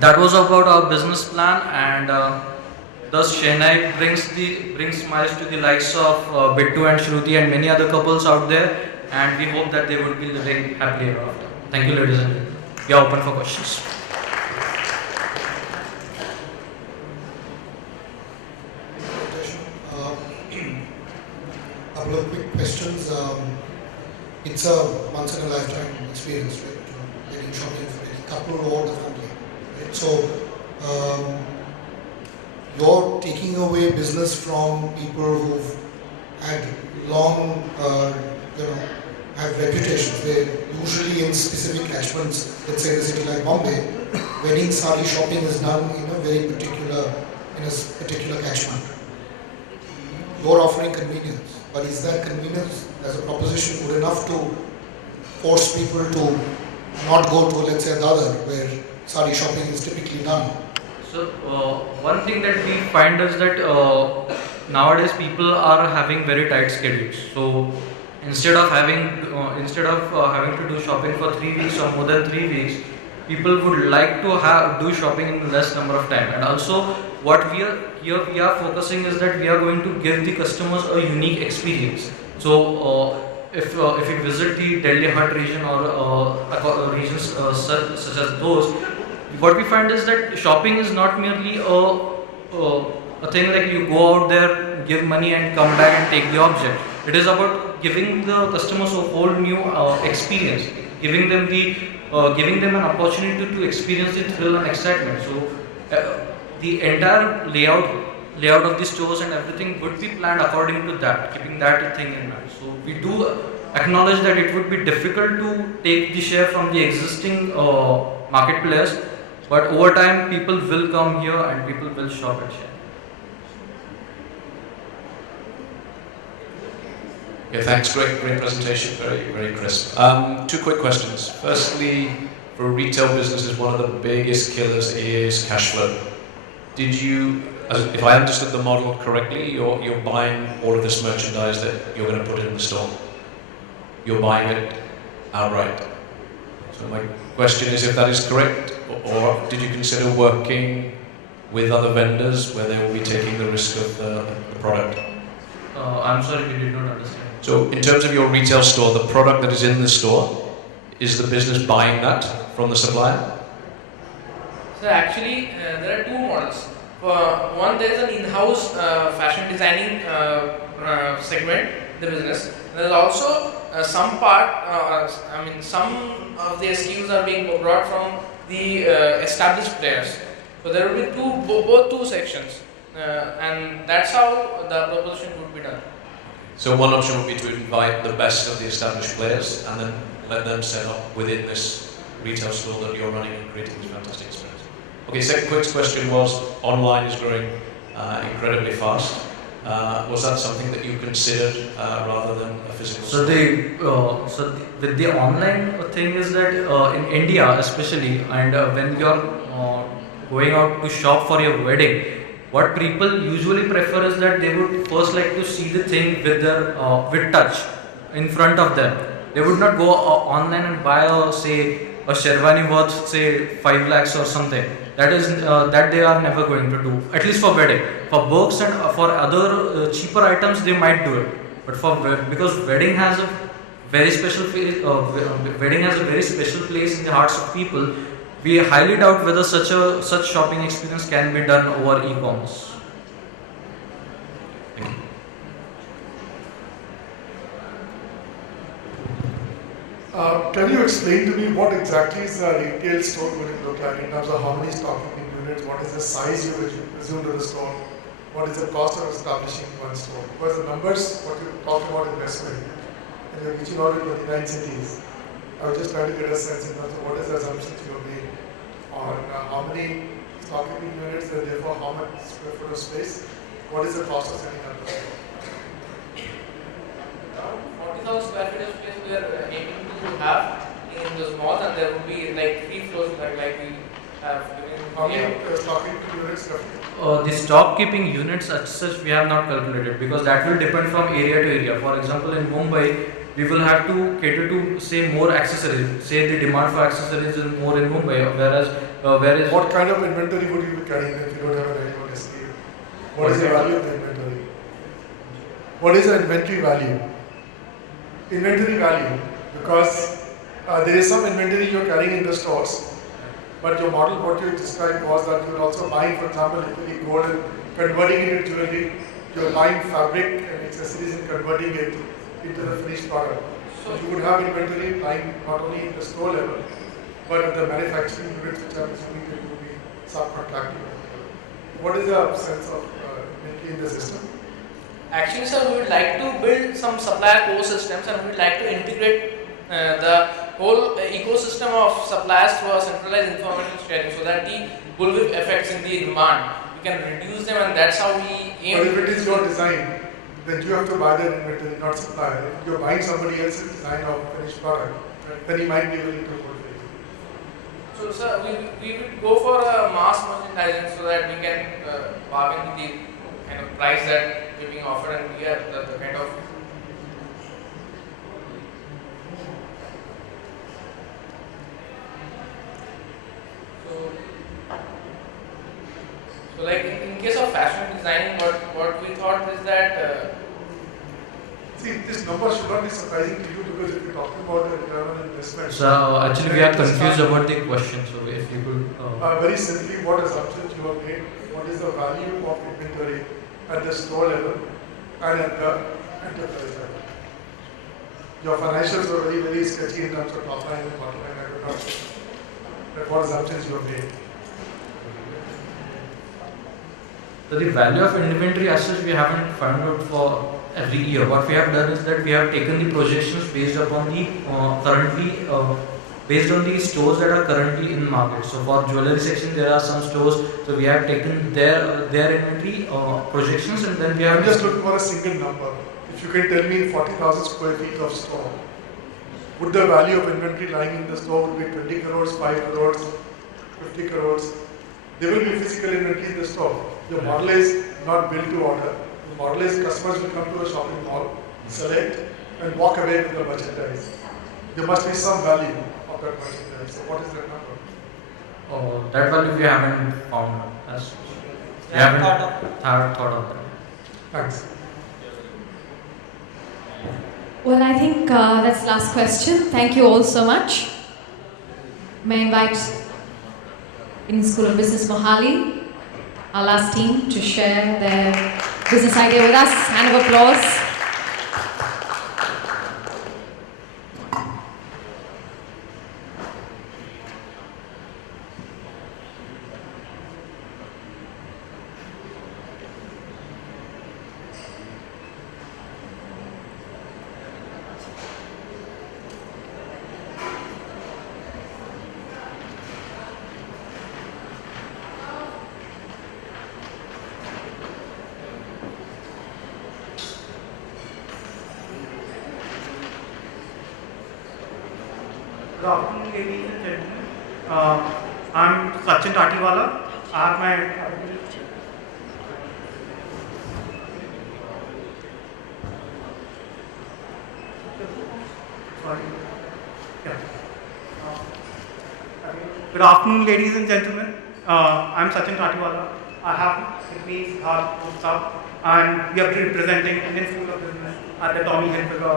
That was about our business plan, and thus Shehnai brings smiles to the likes of Bittu and Shruti and many other couples out there. And we hope that they would be living happily ever after. Thank you, ladies and gentlemen. We are open for questions. Couple of quick questions. It's a once in a lifetime experience, right? Getting shopping for a couple or the family, right? So you're taking away business from people who've had long, have reputations. They're usually in specific catchments. Let's say in a city like Bombay, wedding sari shopping is done in a very particular catchment. You're offering convenience, but is that convenience as a proposition good enough to force people to not go to, let's say, Dadar, where sari shopping is typically done? So one thing that we find is that nowadays people are having very tight schedules. So instead of having to do shopping for 3 weeks or more than 3 weeks, people would like to do shopping in less number of time. And also, what we are focusing is that we are going to give the customers a unique experience. So if you visit the Delhi Hut region or regions such as those, what we find is that shopping is not merely a thing like you go out there, give money and come back and take the object. It is about giving the customers a whole new experience, giving them an opportunity to experience the thrill and excitement. So the entire layout of the stores and everything would be planned according to that, keeping that thing in mind. So we do acknowledge that it would be difficult to take the share from the existing market players, but over time people will come here and people will shop at Shehnai. Yeah, thanks. Great presentation. Very, very crisp. 2 quick questions. Firstly, for retail businesses, one of the biggest killers is cash flow. Did you, if I understood the model correctly, you're buying all of this merchandise that you're going to put in the store. You're buying it outright. So my question is if that is correct, or did you consider working with other vendors where they will be taking the risk of the product? I'm sorry, we did not understand. So in terms of your retail store, the product that is in the store, is the business buying that from the supplier? So actually, there are two models. One, there is an in-house fashion designing segment in the business. There is also some part, some of the SKUs are being brought from the established players. So there will be both two sections, and that's how the proposition would be done. So one option would be to invite the best of the established players and then let them set up within this retail store that you're running and creating this fantastic experience. Okay, second quick question was, online is growing incredibly fast. Was that something that you considered rather than a physical store? With the online thing is that in India especially, and when you're going out to shop for your wedding, what people usually prefer is that they would first like to see the thing with their with touch in front of them. They would not go online and buy a sherwani worth say 5 lakhs or something. That is that they are never going to do. At least for wedding. For books and for other cheaper items, they might do it. But because wedding has a very special place in the hearts of people. We highly doubt whether such shopping experience can be done over e-commerce. Can you explain to me what exactly is a retail store going to look like in terms of how many stocking units, what is the size you assume to the store, what is the cost of establishing one store? Because the numbers, what you talk about investment, and you're reaching out to 29 cities. I was just trying to get a sense in terms of what is the assumptions you have made on how many stocking units and therefore how much square foot of space, what is the cost of setting up the store? 40,000 square feet of space we are aiming to have in those malls, and there will be like 3 floors like we have given. How many stocking units roughly? The stock keeping units as such we have not calculated, because that will depend from area to area. For example, in Mumbai, we will have to cater to say more accessories. Say the demand for accessories is more in Mumbai, whereas What kind of inventory would you be carrying if you don't have an annual SKU? What is the value of the inventory? What is the inventory value? Inventory value, because there is some inventory you're carrying in the stores, but your model, what you described was that you're also buying, for example, literally gold and converting it into jewelry. You're buying fabric and accessories and converting it into the finished product. So you would have inventory lying not only in the store level, but at the manufacturing units, which I'm assuming that you will be subcontracting. What is the sense of inventory in the system? Actually, sir, we would like to build some supplier ecosystems, and we would like to integrate the whole ecosystem of suppliers through a centralized information sharing, so that the bullwhip effects in the demand, we can reduce them, and that's how we aim. But if it is your design, then you have to buy that inventory, not supply. If you're buying somebody else's design of finished product, then you might be willing to fulfill. So, sir, we will go for a mass merchandising so that we can bargain with the kind of price that we're being offered, and we are the kind of. So like in case of fashion designing, what we thought is that. See, this number should not be surprising to you, because if you're talking about a return on investment. So actually we are confused about the question, so if you could... very simply, what assumptions you have made, what is the value of inventory at the store level and at the enterprise level. Your financials are very, very sketchy in terms of top line and bottom line agriculture. But what assumptions you have made? So the value of inventory as such we haven't found out for every year. What we have done is that we have taken the projections based upon the based on the stores that are currently in market. So for jewelry section there are some stores, so we have taken their inventory projections, and then we have... I'm just looking for a single number. If you can tell me 40,000 square feet of store, would the value of inventory lying in the store would be 20 crores, 5 crores, 50 crores? There will be physical inventory in the store. Your model is not built to order. The model is customers will come to a shopping mall, select, and walk away with the merchandise. There must be some value of that merchandise. So what is that number? That value we haven't found out. We haven't thought of that. Thanks. Well, I think that's the last question. Thank you all so much. May I invite Indian School of Business Mohali, our last team, to share their business idea with us. Hand of applause. Good afternoon, ladies and gentlemen. I'm Sachin Tatiwala. I have my Good afternoon, ladies and gentlemen. I'm Sachin Tatiwala. I have with me Siddharth Gupta, and we are representing Indian School of Business at the Tommy Hilfiger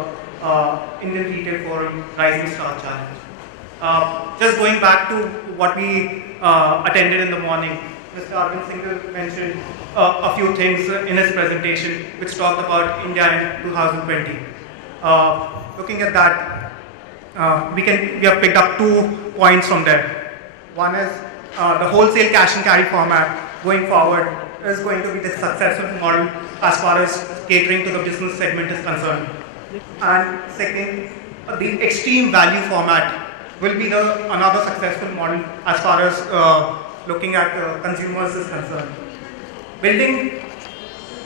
Indian Retail Forum Rising Star Challenge. Just going back to what we attended in the morning, Mr. Arvind Singhal mentioned a few things in his presentation which talked about India in 2020. Looking at that, we have picked up 2 points from there. One is the wholesale cash and carry format going forward is going to be the successful model as far as catering to the business segment is concerned. And second, the extreme value format will be another successful model as far as looking at consumers is concerned. Building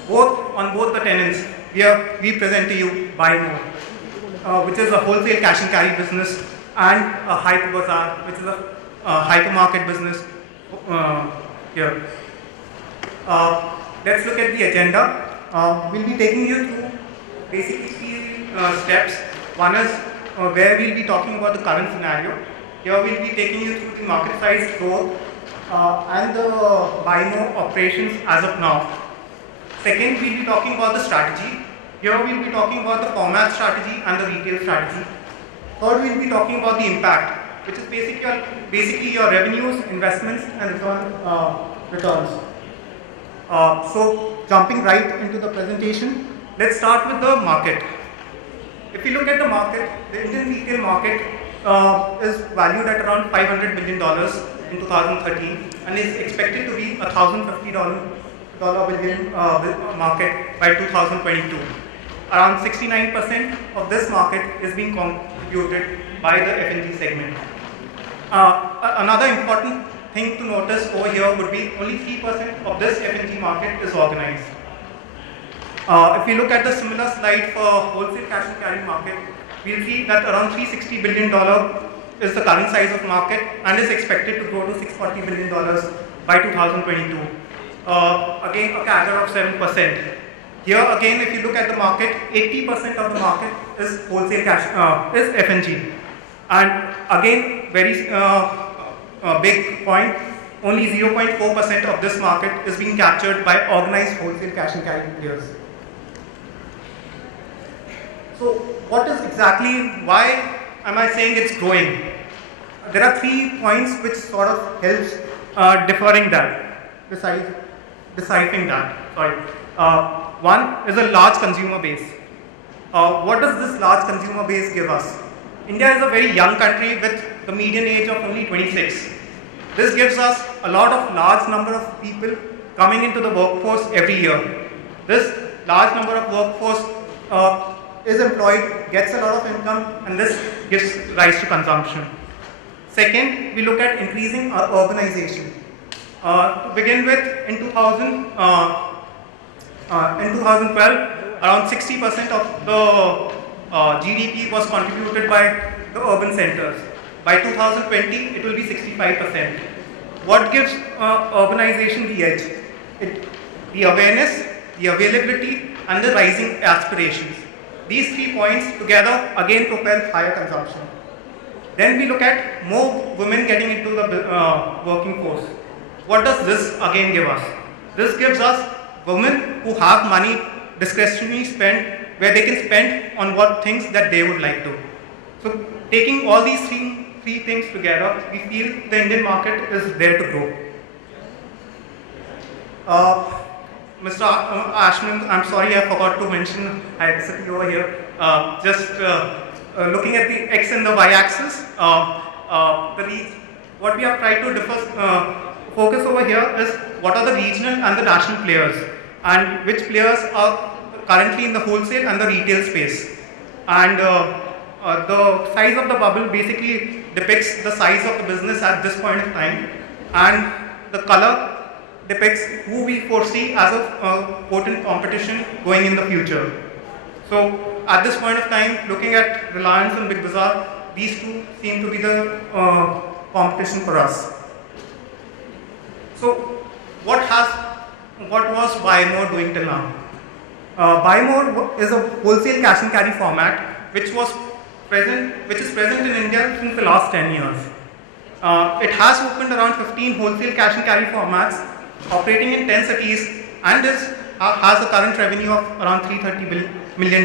on both the tenants, we present to you Buy More, which is a wholesale cash and carry business, and a Hyper Bazaar, which is a hypermarket business here. Let's look at the agenda. We'll be taking you through basically 3 steps. One is where we'll be talking about the current scenario. Here we'll be taking you through the market size growth and the Buy More operations as of now. Second, we'll be talking about the strategy. Here we'll be talking about the format strategy and the retail strategy. Third, we'll be talking about the impact, which is basically your revenues, investments, and returns. So jumping right into the presentation, let's start with the market. If you look at the market, the Indian retail market is valued at around $500 billion in 2013 and is expected to be a $1,050 billion market by 2022. Around 69% of this market is being contributed by the F&G segment. Another important thing to notice over here would be only 3% of this F&G market is organized. If we look at the similar slide for wholesale cash and carry market, we'll see that around $360 billion is the current size of market and is expected to grow to $640 billion by 2022. Again, a CAGR of 7%. Here again, if you look at the market, 80% of the market is wholesale cash, is F&G. And again, very big point, only 0.4% of this market is being captured by organized wholesale cash and carry players. So what is exactly, why am I saying it's growing? There are 3 points which sort of helps deciphering that. One is a large consumer base. What does this large consumer base give us? India is a very young country with the median age of only 26. This gives us a large number of people coming into the workforce every year. This large number of workforce is employed, gets a lot of income, and this gives rise to consumption. Second, we look at increasing urbanization. To begin with, in 2012, around 60% of the GDP was contributed by the urban centers. By 2020, it will be 65%. What gives urbanization the edge? The awareness, the availability, and the rising aspirations. These 3 points together again propel higher consumption. Then we look at more women getting into the working force. What does this again give us? This gives us women who have money, discretionary spend, where they can spend on what things that they would like to. So taking all these three things together, we feel the Indian market is there to grow. Mr. Ashman, I'm sorry I forgot to mention, I had to sit over here. Looking at the X and the Y axis, what we have tried to focus over here is what are the regional and the national players, and which players are currently in the wholesale and the retail space. And the size of the bubble basically depicts the size of the business at this point in time, and the color depicts who we foresee as a potent competition going in the future. So at this point of time, looking at Reliance and Big Bazaar, these two seem to be the competition for us. So what was Buy More doing till now? Buy More is a wholesale cash and carry format which is present in India since the last 10 years. It has opened around 15 wholesale cash and carry formats operating in 10 cities and has a current revenue of around $330 million.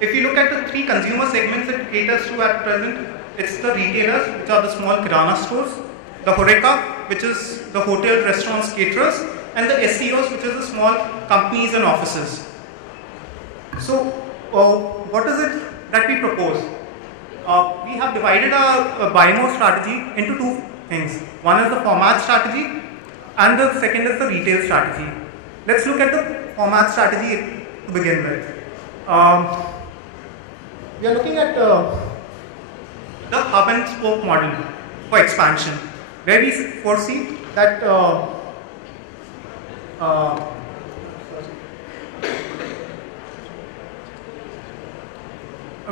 If you look at the three consumer segments it caters to at present, it's the retailers, which are the small kirana stores, the HoReCa, which is the hotel, restaurants, caterers, and the SCOs, which is the small companies and offices. So, what is it that we propose? We have divided our Buy More strategy into two things. One is the format strategy, and the second is the retail strategy. Let's look at the format strategy to begin with. We are looking at the hub and spoke model for expansion, where we foresee that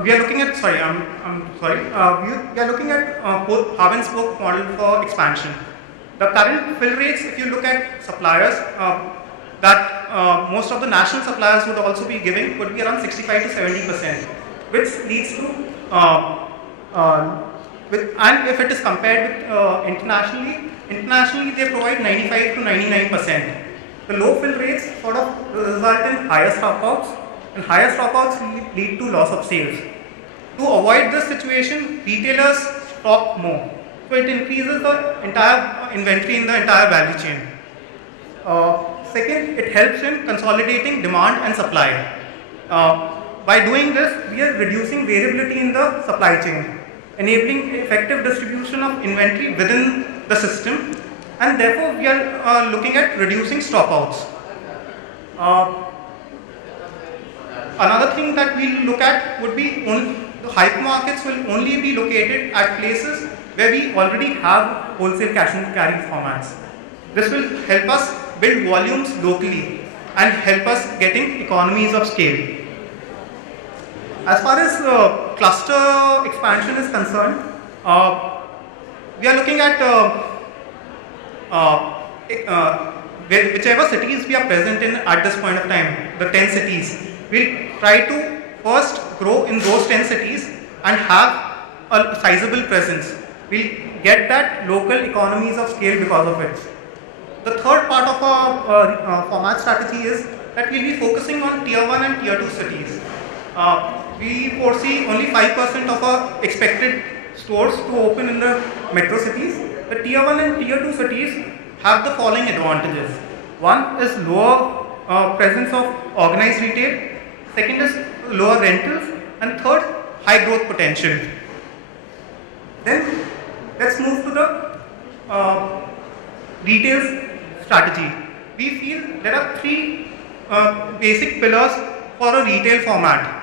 we are looking at, we are looking at hub and spoke model for expansion. The current fill rates, if you look at suppliers, that most of the national suppliers would also be giving, would be around 65 to 70%, which leads to, and if it is compared with internationally they provide 95 to 99%. The low fill rates sort of result in higher stockouts, and higher stockouts lead to loss of sales. To avoid this situation, retailers stock more. So it increases the entire inventory in the entire value chain. Second, it helps in consolidating demand and supply. By doing this, we are reducing variability in the supply chain, enabling effective distribution of inventory within the system, and therefore we are looking at reducing stockouts. Another thing that we will look at would be the hypermarkets will only be located at places where we already have wholesale cash and carry formats. This will help us build volumes locally and help us getting economies of scale. As far as cluster expansion is concerned, we are looking at whichever cities we are present in at this point of time, the 10 cities, we'll try to first grow in those 10 cities and have a sizable presence. We'll get that local economies of scale because of it. The third part of our format strategy is that we'll be focusing on tier 1 and tier 2 cities. We foresee only 5% of our expected stores to open in the metro cities. The tier 1 and tier 2 cities have the following advantages. One is lower presence of organized retail, second is lower rentals, and third, high growth potential. Then let's move to the retail strategy. We feel there are three basic pillars for a retail format.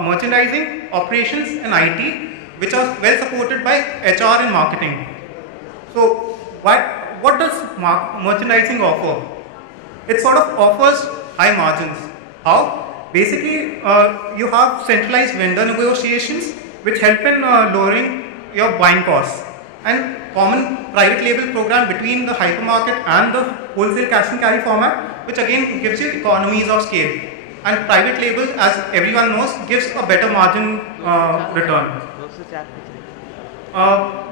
Merchandising, operations, and IT, which are well supported by HR and marketing. So what does merchandising offer? It sort of offers high margins. How? Basically, you have centralized vendor negotiations which help in lowering your buying costs, and common private label program between the hypermarket and the wholesale cash and carry format, which again gives you economies of scale. and private label, as everyone knows, gives a better margin return.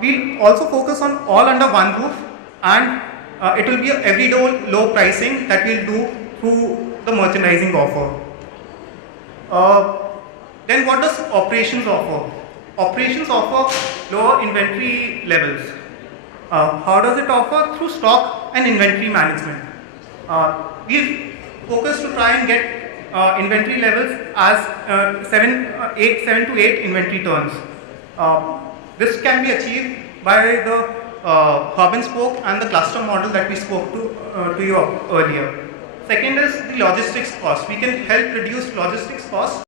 We'll also focus on all under one roof, and it will be a everyday low pricing that we'll do through the merchandising offer. Then what does operations offer? Operations offer lower inventory levels. How does it offer? Through stock and inventory management. We've focused to try and get inventory levels as 7 to 8 inventory turns. This can be achieved by the hub and spoke and the cluster model that we spoke to you earlier. Second is the logistics cost. We can help reduce logistics costs